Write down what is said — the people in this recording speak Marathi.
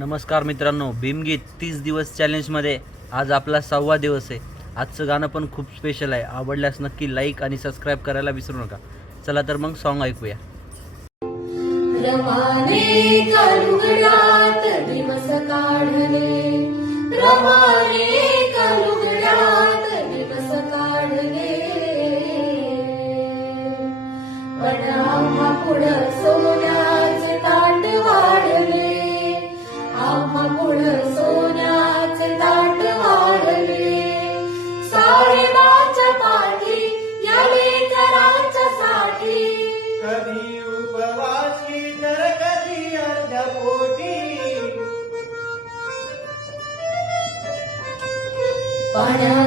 नमस्कार मित्रांनो, भीमगीत 30 दिवस चॅलेंजमध्ये आज आपला 6वा दिवस आहे. आजचं गाणं पण खूप स्पेशल आहे. आवडल्यास नक्की लाईक आणि सबस्क्राईब करायला विसरू नका. चला तर मग सॉन्ग ऐकूया. रमाने कालुगड्यात दिवस काढले, रमाने कालुगड्यात दिवस काढले, पण आम्हा पुढं सोन्याचे ताट वाढले, आम्हा पुढं सोन्याचे ताट वाढले. साहेबाच्या पाठी या लेकरांच्या साठी, कधी उपवासी तर कधी अर्धपोटी, पण